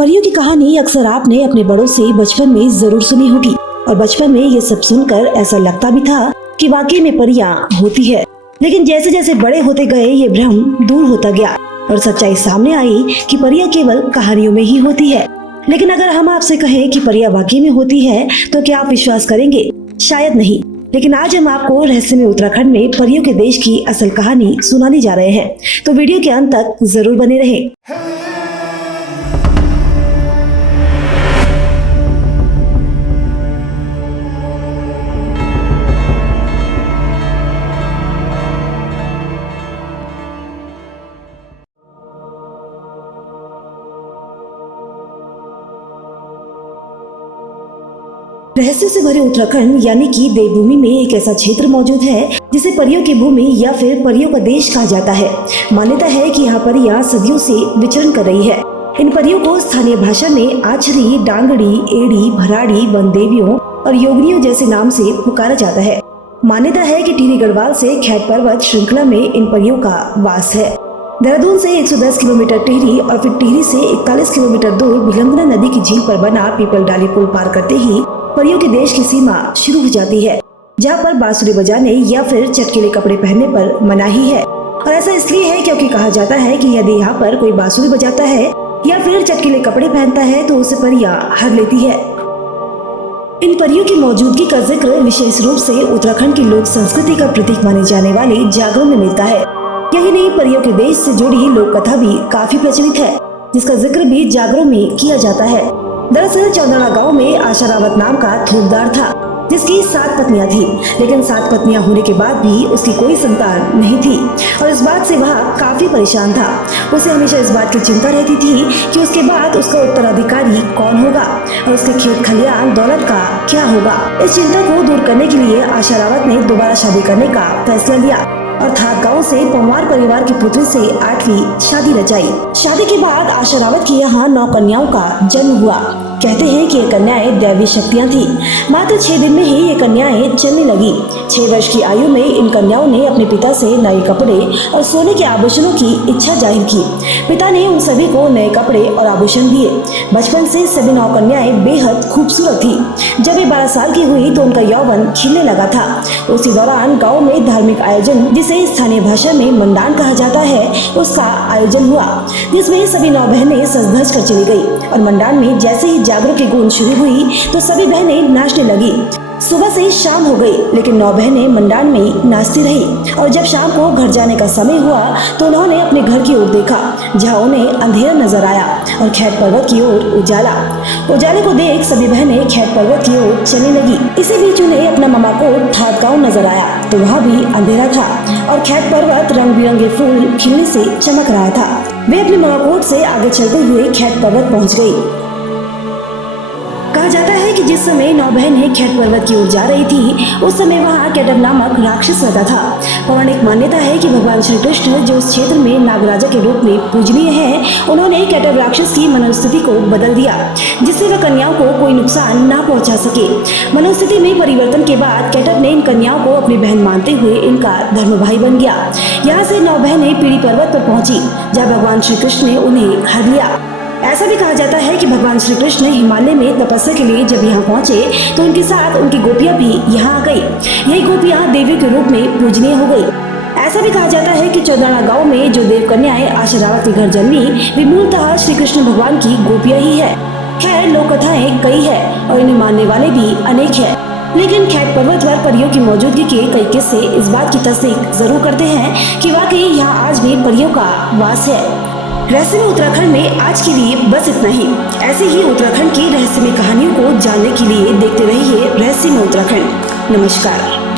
परियों की कहानी अक्सर आपने अपने बड़ों से बचपन में जरूर सुनी होगी और बचपन में ये सब सुनकर ऐसा लगता भी था कि वाकई में परियां होती है। लेकिन जैसे जैसे बड़े होते गए ये भ्रम दूर होता गया और सच्चाई सामने आई कि परियां केवल कहानियों में ही होती है। लेकिन अगर हम आपसे कहें कि परियां वाकई में होती है तो क्या आप विश्वास करेंगे? शायद नहीं। लेकिन आज हम आपको रहस्यमय उत्तराखंड में परियों के देश की असल कहानी सुनाने जा रहे हैं, तो वीडियो के अंत तक जरूर बने रहें। रहस्य से भरे उत्तराखंड यानी कि देवभूमि में एक ऐसा क्षेत्र मौजूद है जिसे परियों की भूमि या फिर परियों का देश कहा जाता है। मान्यता है कि यहाँ परियां सदियों से विचरण कर रही है। इन परियों को स्थानीय भाषा में आछरी, डांगड़ी, एड़ी, भराड़ी, वन देवियों और योगिनियों जैसे नाम से पुकारा जाता है। मान्यता है कि टिहरी गढ़वाल से खैट पर्वत श्रृंखला में इन परियों का वास है। देहरादून से 110 किलोमीटर टिहरी और फिर टिहरी से 41 किलोमीटर दूर भिलंगना नदी की झील पर बना पीपल डाली पुल पार करते ही परियों के देश की सीमा शुरू हो जाती है, जहाँ पर बांसुरी बजाने या फिर चटकीले कपड़े पहनने पर मनाही है। और ऐसा इसलिए है क्योंकि कहा जाता है कि यदि यहाँ पर कोई बांसुरी बजाता है या फिर चटकीले कपड़े पहनता है तो उसे परियां हर लेती है। इन परियों की मौजूदगी का जिक्र विशेष रूप से उत्तराखंड की लोक संस्कृति का प्रतीक माने जाने वाले जागरों में मिलता है। यही नहीं, परियों के देश से जुड़ी लोक कथा भी काफी प्रचलित है, जिसका जिक्र भी जागरों में किया जाता है। दरअसल चौदड़ा गांव में आशा रावत नाम का थोकदार था, जिसकी 7 पत्नियां थी। लेकिन 7 पत्नियां होने के बाद भी उसकी कोई संतान नहीं थी और इस बात से वह काफी परेशान था। उसे हमेशा इस बात की चिंता रहती थी कि उसके बाद उसका उत्तराधिकारी कौन होगा और उसके खेत खलियान दौलत का क्या होगा। इस चिंता को दूर करने के लिए आशा रावत ने दोबारा शादी करने का फैसला लिया और थाक गांव से पंवार परिवार की पुत्री से 8वीं शादी रचाई। शादी के बाद आशा रावत की यहाँ 9 कन्याओं का जन्म हुआ। कहते हैं कि ये कन्याएं दैवी शक्तियां थी। मात्र 6 दिन में ही ये कन्याएं चलने लगी। 6 वर्ष की आयु में इन कन्याओं ने अपने पिता से नए कपड़े और सोने के आभूषणों की इच्छा जाहिर की। पिता ने उन सभी को नए कपड़े और आभूषण दिए। बचपन से सभी 9 कन्याएं बेहद खूबसूरत थी। जब ये 12 साल की हुई तो उनका यौवन खिलने लगा था। उसी दौरान गाँव में धार्मिक आयोजन, जिसे स्थानीय भाषा में मंडान कहा जाता है, उसका आयोजन हुआ, जिसमें सभी 9 बहनें सज धज कर चली गई। और मंडान में जैसे ही जागरों की गूंज शुरू हुई तो सभी बहनें नाचने लगी। सुबह से शाम हो गई लेकिन 9 बहनें मंडान में नाचती रही। और जब शाम को घर जाने का समय हुआ तो उन्होंने अपने घर की ओर देखा, जहां उन्हें अंधेरा नजर आया और खैट पर्वत की ओर उजाला। उजाले को देख सभी बहनें खैट पर्वत की ओर चलने लगी। इसी बीच उन्हें अपना मामा को थाक गांव नजर आया तो वहाँ भी अंधेरा था और खैट पर्वत रंग बिरंगे फूल खिलने से चमक रहा था। वे अपने मामाकोट से आगे चलते हुए खैट पर्वत पहुँच गयी। कहा जाता है कि जिस समय 9 बहनें खैट पर्वत की ओर जा रही थी उस समय वहाँ कैटव नामक राक्षस रहता था। पौराणिक मान्यता है कि भगवान श्री कृष्ण जो उस क्षेत्र में नागराजा के रूप में पूजनीय हैं, उन्होंने कैटव राक्षस की मनोस्थिति को बदल दिया, जिससे वह कन्याओं को कोई नुकसान न पहुंचा सके। मनोस्थिति में परिवर्तन के बाद कैटव ने इन कन्याओं को अपनी बहन मानते हुए इनका धर्म भाई बन गया। यहाँ से 9 बहनें पीढ़ी पर्वत पर पहुंची, जहाँ भगवान श्री कृष्ण ने उन्हें हर लिया। ऐसा भी कहा जाता है कि भगवान श्री कृष्ण हिमालय में तपस्या के लिए जब यहाँ पहुँचे तो उनके साथ उनकी गोपियाँ भी यहाँ आ गई। यही गोपियाँ देवी के रूप में पूजनीय हो गई। ऐसा भी कहा जाता है कि चौदड़ा गांव में जो देव कन्याएं आशा रावत के घर जन्मी वे मूलतः श्री कृष्ण भगवान की गोपियाँ ही है। खैर, लोक कथाएं कई है और इन्हें मानने वाले भी अनेक है। लेकिन खैट पर्वत पर परियों की मौजूदगी के कई किस्से इस बात की तस्दीक जरूर करते हैं कि वाकई यहाँ आज भी परियों का वास है। रहस्यमय उत्तराखंड में आज के लिए बस इतना ही। ऐसे ही उत्तराखंड की रहस्यमय कहानियों को जानने के लिए देखते रहिए रहस्यमय उत्तराखंड। नमस्कार।